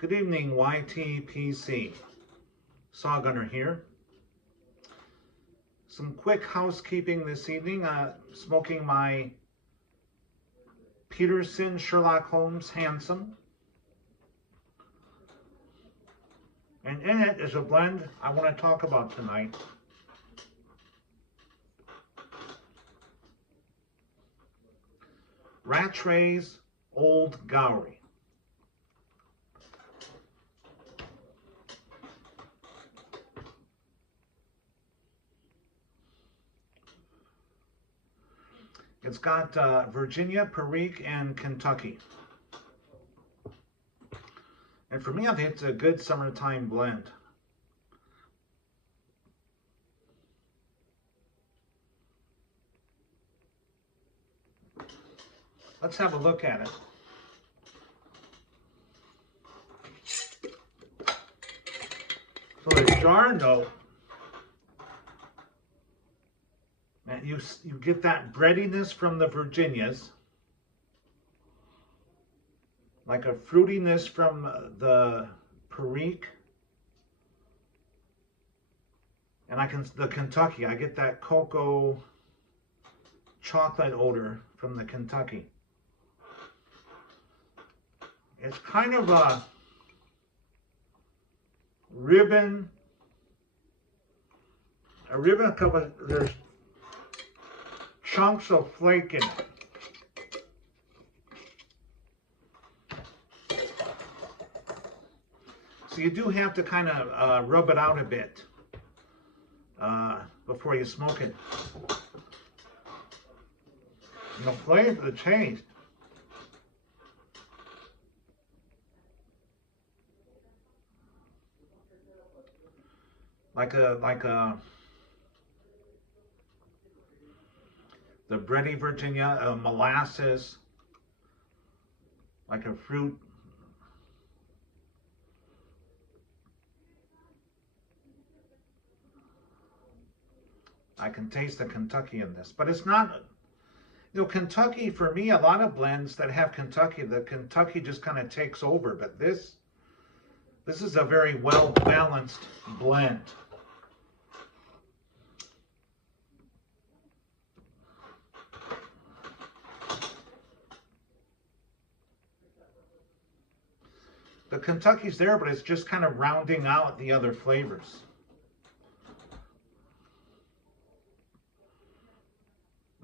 Good evening, YTPC. Saw Gunner here. Some quick housekeeping this evening. Smoking my Peterson Sherlock Holmes Handsome. And in it is a blend I want to talk about tonight. Rattrays Old Gowrie. It's got Virginia, Perique, and Kentucky. And for me, I think it's a good summertime blend. Let's have a look at it. So the jar note, and you get that breadiness from the Virginias, like a fruitiness from the Perique, and the Kentucky. I get that cocoa chocolate odor from the Kentucky. It's kind of a ribbon of there's chunks of flake in it. So you do have to kind of rub it out a bit before you smoke it. And the flavor, the taste. Like the bready Virginia, molasses, like a fruit. I can taste the Kentucky in this, but it's not, Kentucky, for me, a lot of blends that have Kentucky, the Kentucky just kind of takes over, but this is a very well-balanced blend. The Kentucky's there, but it's just kind of rounding out the other flavors.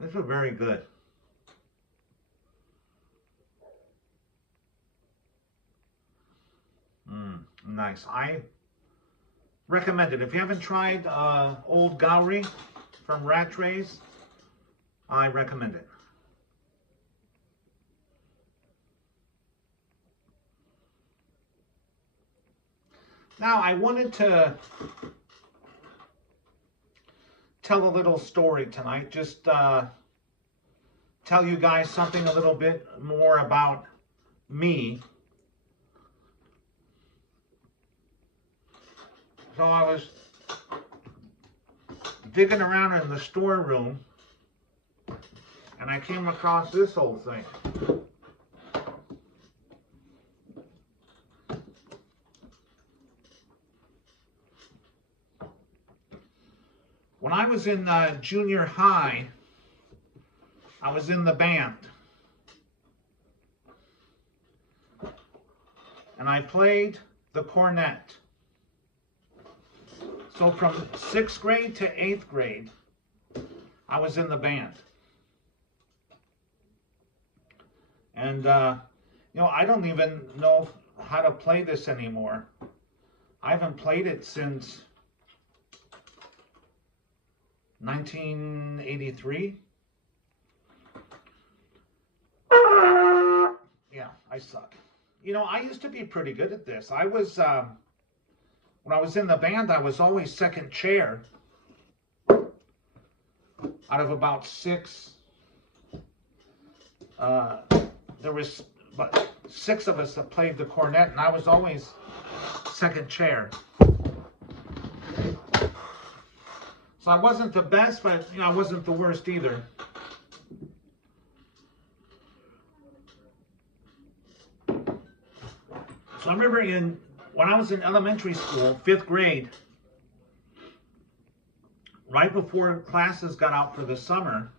This is very good. Nice. I recommend it. If you haven't tried Old Gowrie from Rattrays, I recommend it. Now, I wanted to tell a little story tonight, just tell you guys something a little bit more about me. So I was digging around in the storeroom and I came across this whole thing. When I was in junior high, I was in the band. And I played the cornet. So from 6th grade to 8th grade, I was in the band. And, I don't even know how to play this anymore. I haven't played it since 1983. Yeah, I suck. I used to be pretty good at this. I was, when I was in the band, I was always second chair out of about 6. There was about 6 of us that played the cornet, and I was always second chair. So I wasn't the best, but I wasn't the worst either. So I remember when I was in elementary school, 5th grade, right before classes got out for the summer,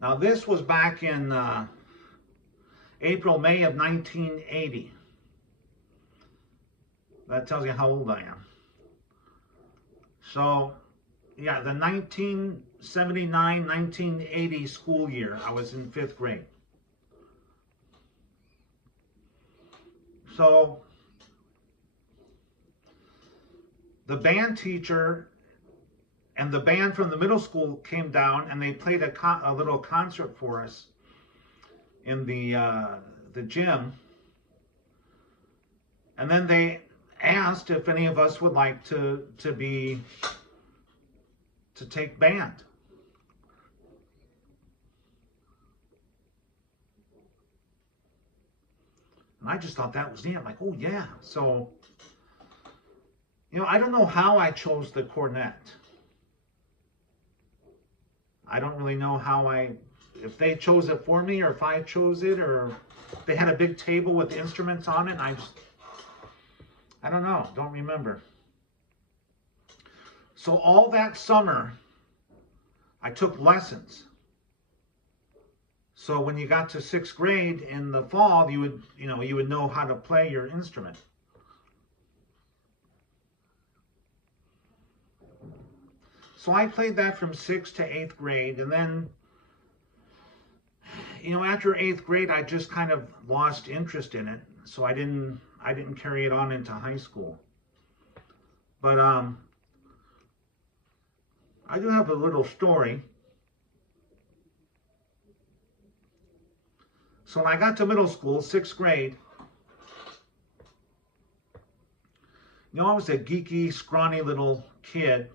now this was back in April, May of 1980. That tells you how old I am. So, yeah, the 1979-1980 school year, I was in 5th grade. So, the band teacher and the band from the middle school came down and they played a little concert for us in the gym. And then they asked if any of us would like to take band. And I just thought that was neat. I'm like, oh yeah. So, I don't know how I chose the cornet. I don't really know if they chose it for me or if I chose it, or they had a big table with instruments on it. And I don't know, don't remember. So all that summer, I took lessons. So when you got to 6th grade in the fall, you would know how to play your instrument. So I played that from 6th to 8th grade, and then, after 8th grade, I just kind of lost interest in it. So I didn't carry it on into high school. But I do have a little story. So when I got to middle school, 6th grade, I was a geeky, scrawny little kid.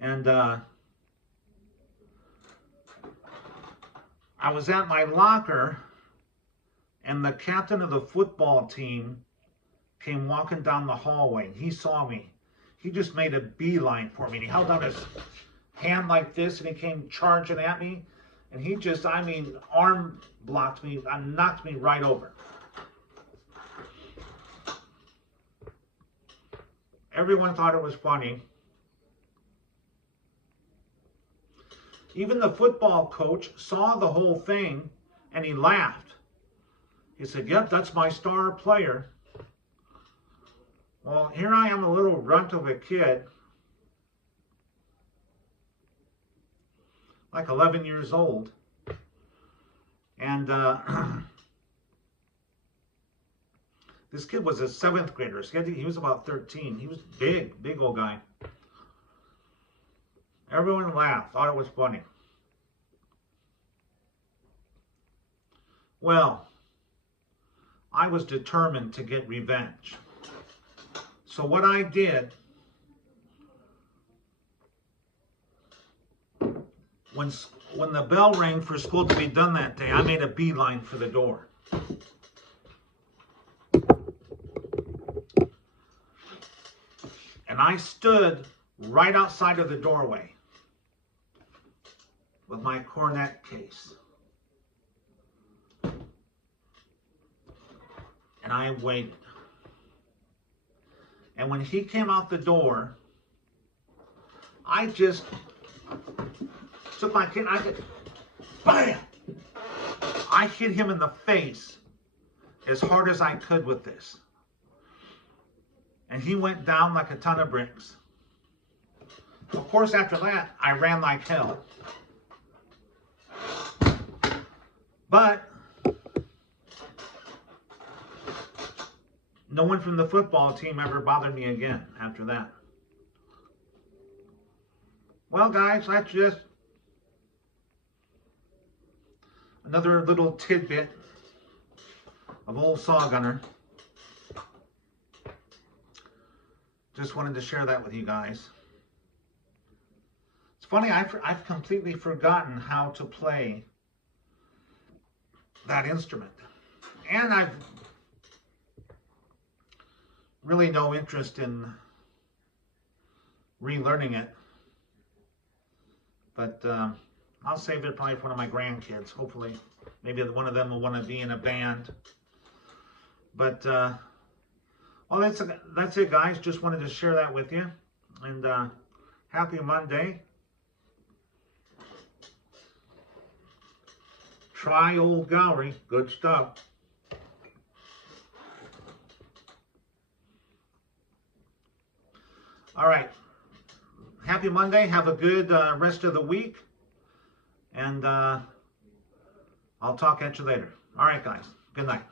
And I was at my locker, and the captain of the football team came walking down the hallway. He saw me. He just made a beeline for me. And he held out his hand like this, and he came charging at me. And he just, arm blocked me and knocked me right over. Everyone thought it was funny. Even the football coach saw the whole thing, and he laughed. He said, "Yep, that's my star player." Well, here I am, a little runt of a kid, like 11 years old. And this kid was a 7th grader. So he was about 13. He was big old guy. Everyone laughed, thought it was funny. Well, I was determined to get revenge. So what I did, when the bell rang for school to be done that day, I made a beeline for the door. And I stood right outside of the doorway with my cornet case. And I waited. And when he came out the door, I just took my kid and I did, bam! I hit him in the face as hard as I could with this. And he went down like a ton of bricks. Of course, after that, I ran like hell. But no one from the football team ever bothered me again after that. Well, guys, that's just another little tidbit of old Saw Gunner. Just wanted to share that with you guys. It's funny, I've completely forgotten how to play that instrument. And I've really no interest in relearning it. But I'll save it probably for one of my grandkids. Hopefully, maybe one of them will want to be in a band. But well, that's it, guys. Just wanted to share that with you. And happy Monday. Try Old Gowrie. Good stuff. All right. Happy Monday. Have a good rest of the week. And I'll talk at you later. All right, guys. Good night.